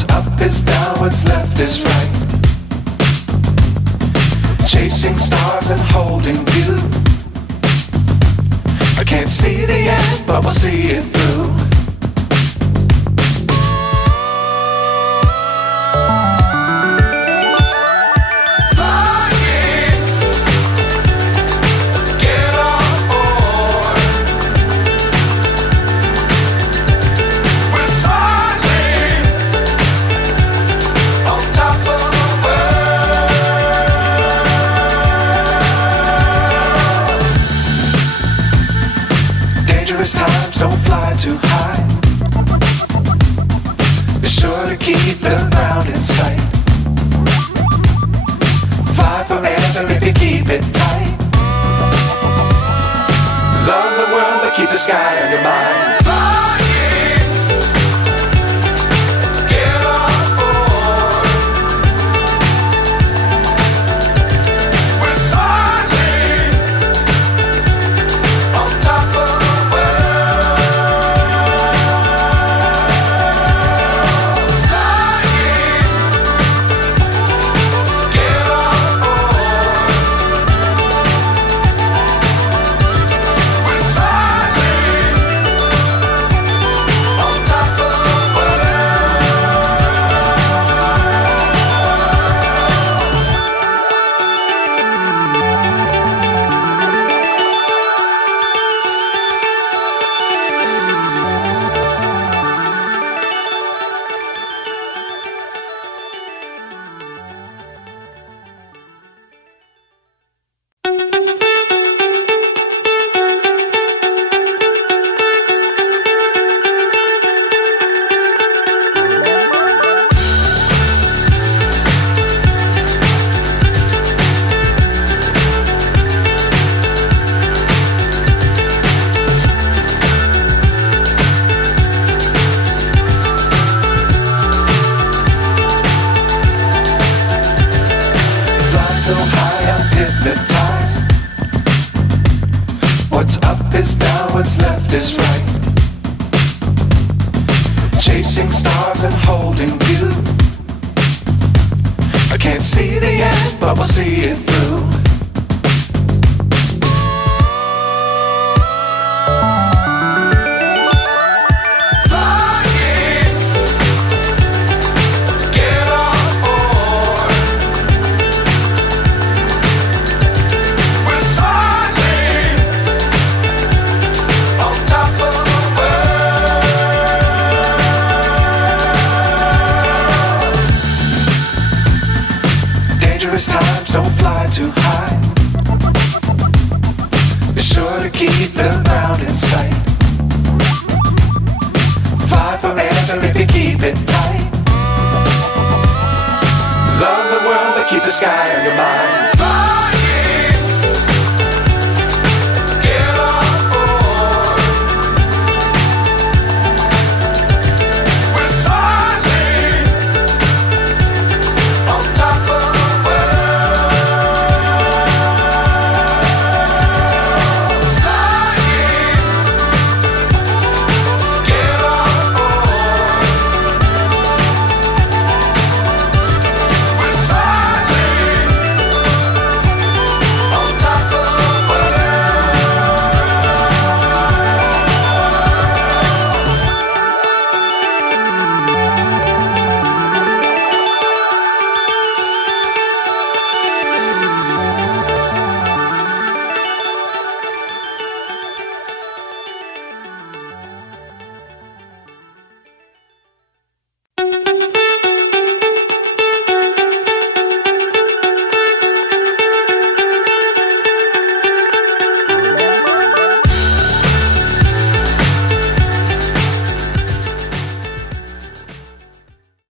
What's up is down, what's left is right. Chasing stars and holding you. I can't see the end, but we'll see it through. Times don't fly too high. Be sure to keep the ground in sight. Fly forever if you keep it tight. Love the world but keep the sky on your mind. So high I'm hypnotized. What's up is down, what's left is right. Chasing stars and holding you. I can't see the end, but we'll see it through. Times don't fly too high. Be sure to keep the ground in sight. Fly forever if you keep it tight. Love the world but keep the sky on your mind.